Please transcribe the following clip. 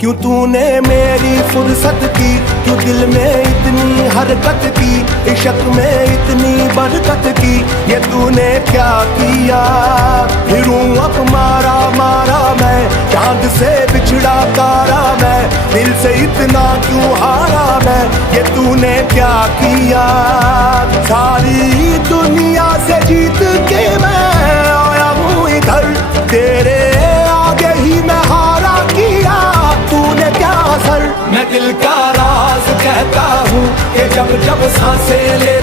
क्यों तूने मेरी फुर्सत की, क्यों दिल में इतनी हरकत की, इश्क में इतनी बरकत की, ये तूने क्या किया। फिरूं अब मारा मारा मैं, चांद से बिछड़ा तारा मैं, दिल से इतना क्यों हारा मैं, ये तूने क्या किया। सारी दुनिया से जीत के मैं आया हूँ इधर, तेरे आगे ही मैं हारा किया, तूने क्या असर। मैं दिल का राज कहता हूँ कि जब जब सांसें ले